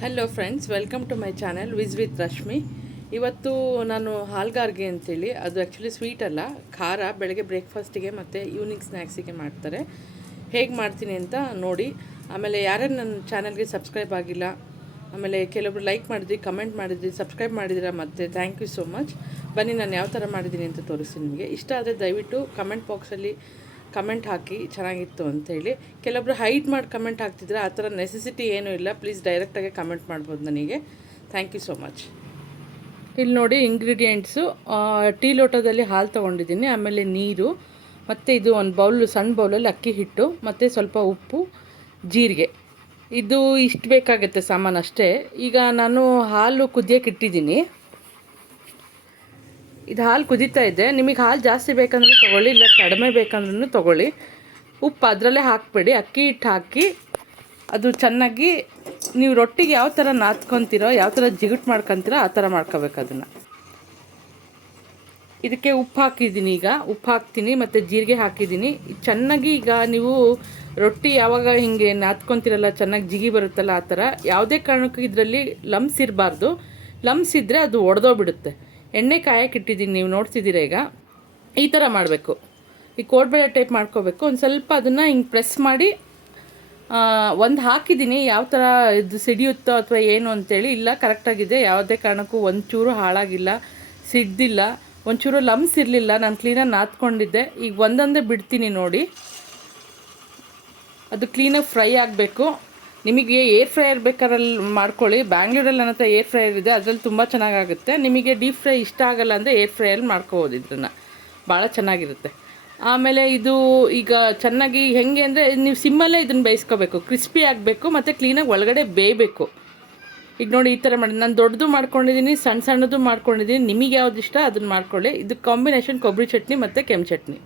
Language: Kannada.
Hello friends, welcome to my channel with Rashmi. ಇವತ್ತು ನಾನು ಹಾಲ್ಗಾರ್ಗೆ ಅಂತೇಳಿ, ಅದು ಆ್ಯಕ್ಚುಲಿ ಸ್ವೀಟ್ ಅಲ್ಲ, ಖಾರ. ಬೆಳಗ್ಗೆ ಬ್ರೇಕ್ಫಾಸ್ಟಿಗೆ ಮತ್ತು ಈವ್ನಿಂಗ್ ಸ್ನ್ಯಾಕ್ಸಿಗೆ ಮಾಡ್ತಾರೆ. ಹೇಗೆ ಮಾಡ್ತೀನಿ ಅಂತ ನೋಡಿ. ಆಮೇಲೆ ಯಾರ್ಯಾರು ನನ್ನ ಚಾನಲ್ಗೆ ಸಬ್ಸ್ಕ್ರೈಬ್ ಆಗಿಲ್ಲ, ಆಮೇಲೆ ಕೆಲವೊಬ್ರು ಲೈಕ್ ಮಾಡಿದ್ರಿ, ಕಮೆಂಟ್ ಮಾಡಿದ್ರಿ, ಸಬ್ಸ್ಕ್ರೈಬ್ ಮಾಡಿದಿರ, ಮತ್ತು ಥ್ಯಾಂಕ್ ಯು ಸೋ ಮಚ್. ಬನ್ನಿ ನಾನು ಯಾವ ಥರ ಮಾಡಿದ್ದೀನಿ ಅಂತ ತೋರಿಸ್ತೀನಿ ನಿಮಗೆ. ಇಷ್ಟ ಆದರೆ ದಯವಿಟ್ಟು ಕಮೆಂಟ್ ಬಾಕ್ಸಲ್ಲಿ ಕಮೆಂಟ್ ಹಾಕಿ ಚೆನ್ನಾಗಿತ್ತು ಅಂಥೇಳಿ. ಕೆಲವೊಬ್ರು ಹೈಡ್ ಮಾಡಿ ಕಮೆಂಟ್ ಹಾಕ್ತಿದ್ರೆ, ಆ ಥರ ನೆಸೆಸಿಟಿ ಏನೂ ಇಲ್ಲ. ಪ್ಲೀಸ್ ಡೈರೆಕ್ಟಾಗಿ ಕಮೆಂಟ್ ಮಾಡ್ಬೋದು ನನಗೆ. Thank you so much. ಇಲ್ಲಿ ನೋಡಿ ಇಂಗ್ರೀಡಿಯೆಂಟ್ಸು. ಟೀ ಲೋಟದಲ್ಲಿ ಹಾಲು ತೊಗೊಂಡಿದ್ದೀನಿ, ಆಮೇಲೆ ನೀರು, ಮತ್ತು ಇದು ಒಂದು ಸಣ್ಣ ಬೌಲಲ್ಲಿ ಅಕ್ಕಿ ಹಿಟ್ಟು, ಮತ್ತು ಸ್ವಲ್ಪ ಉಪ್ಪು, ಜೀರಿಗೆ. ಇದು ಇಷ್ಟು ಬೇಕಾಗುತ್ತೆ ಸಾಮಾನು ಅಷ್ಟೇ. ಈಗ ನಾನು ಹಾಲು ಕುದಿಯೋಕೆ ಇಟ್ಟಿದ್ದೀನಿ. ಇದು ಹಾಲು ಕುದೀತಾ ಇದೆ. ನಿಮಗೆ ಹಾಲು ಜಾಸ್ತಿ ಬೇಕಂದ್ರೆ ತೊಗೊಳ್ಳಿ, ಇಲ್ಲ ಕಡಿಮೆ ಬೇಕಂದ್ರೂ ತೊಗೊಳ್ಳಿ. ಉಪ್ಪು ಅದರಲ್ಲೇ ಹಾಕಬೇಡಿ, ಅಕ್ಕಿ ಹಿಟ್ಟು ಹಾಕಿ ಅದು ಚೆನ್ನಾಗಿ ನೀವು ರೊಟ್ಟಿಗೆ ಯಾವ ಥರ ನಾದ್ಕೊತೀರೋ, ಯಾವ ಥರ ಜಿಗುಟು ಮಾಡ್ಕೊತೀರೋ ಆ ಥರ ಮಾಡ್ಕೋಬೇಕು ಅದನ್ನು. ಇದಕ್ಕೆ ಉಪ್ಪು ಹಾಕಿದ್ದೀನಿ. ಈಗ ಉಪ್ಪು ಹಾಕ್ತೀನಿ ಮತ್ತು ಜೀರಿಗೆ ಹಾಕಿದ್ದೀನಿ. ಚೆನ್ನಾಗಿ ಈಗ ನೀವು ರೊಟ್ಟಿ ಯಾವಾಗ ಹೀಗೆ ನಾದ್ಕೊತೀರಲ್ಲ, ಚೆನ್ನಾಗಿ ಜಿಗಿ ಬರುತ್ತಲ್ಲ, ಆ ಥರ ಯಾವುದೇ ಕಾರಣಕ್ಕೂ ಇದರಲ್ಲಿ ಲಮ್ಸ್ ಇರಬಾರ್ದು. ಲಮ್ಸ್ ಇದ್ದರೆ ಅದು ಒಡೆದೋಗ್ಬಿಡುತ್ತೆ. ಎಣ್ಣೆ ಕಾಯಕ್ಕೆ ಇಟ್ಟಿದ್ದೀನಿ, ನೀವು ನೋಡ್ತಿದ್ದೀರ. ಈಗ ಈ ಥರ ಮಾಡಬೇಕು. ಈ ಕೋಡ್ಬೇಳೆ ಟೈಪ್ ಮಾಡ್ಕೋಬೇಕು. ಒಂದು ಸ್ವಲ್ಪ ಅದನ್ನು ಹಿಂಗೆ ಪ್ರೆಸ್ ಮಾಡಿ ಒಂದು ಹಾಕಿದ್ದೀನಿ. ಯಾವ ಥರ ಇದು ಸಿಡಿಯುತ್ತೋ ಅಥವಾ ಏನು ಅಂತೇಳಿ. ಇಲ್ಲ, ಕರೆಕ್ಟಾಗಿದೆ, ಯಾವುದೇ ಕಾರಣಕ್ಕೂ ಒಂಚೂರು ಹಾಳಾಗಿಲ್ಲ, ಸಿಡ್ದಿಲ್ಲ, ಒಂಚೂರು ಲಮ್ಸ್ ಇರಲಿಲ್ಲ. ನಾನು ಕ್ಲೀನಾಗಿ ನಾದ್ಕೊಂಡಿದ್ದೆ. ಈಗ ಒಂದೊಂದೇ ಬಿಡ್ತೀನಿ ನೋಡಿ. ಅದು ಕ್ಲೀನಾಗಿ ಫ್ರೈ ಆಗಬೇಕು. ನಿಮಗೆ ಏರ್ ಫ್ರೈಯರ್ ಬೇಕಾರಲ್ಲಿ ಮಾಡ್ಕೊಳ್ಳಿ. ಬ್ಯಾಂಗ್ಳೂರಲ್ಲಿ ನನ್ನ ಹತ್ರ ಏರ್ ಫ್ರೈಯರ್ ಇದೆ, ಅದರಲ್ಲಿ ತುಂಬ ಚೆನ್ನಾಗಾಗುತ್ತೆ. ನಿಮಗೆ ಡೀಪ್ ಫ್ರೈ ಇಷ್ಟ ಆಗಲ್ಲ ಅಂದರೆ ಏರ್ ಫ್ರೈಯಲ್ಲಿ ಮಾಡ್ಕೋಬೋದು. ಇದನ್ನು ಭಾಳ ಚೆನ್ನಾಗಿರುತ್ತೆ. ಆಮೇಲೆ ಇದು ಈಗ ಚೆನ್ನಾಗಿ ಹೆಂಗೆ ಅಂದರೆ, ನೀವು ಸಿಮ್ಮಲ್ಲೇ ಇದನ್ನು ಬೇಯಿಸ್ಕೋಬೇಕು. ಕ್ರಿಸ್ಪಿ ಆಗಬೇಕು ಮತ್ತು ಕ್ಲೀನಾಗಿ ಒಳಗಡೆ ಬೇಯಬೇಕು. ಈಗ ನೋಡಿ ಈ ಥರ ಮಾಡಿ. ನಾನು ದೊಡ್ಡದು ಮಾಡ್ಕೊಂಡಿದ್ದೀನಿ, ಸಣ್ಣ ಸಣ್ಣದು ಮಾಡ್ಕೊಂಡಿದ್ದೀನಿ. ನಿಮಗೆ ಯಾವ್ದು ಇಷ್ಟ ಅದನ್ನು ಮಾಡ್ಕೊಳ್ಳಿ. ಇದು ಕಾಂಬಿನೇಷನ್ ಕೊಬ್ಬರಿ ಚಟ್ನಿ ಮತ್ತು ಕೆಂಪು ಚಟ್ನಿ.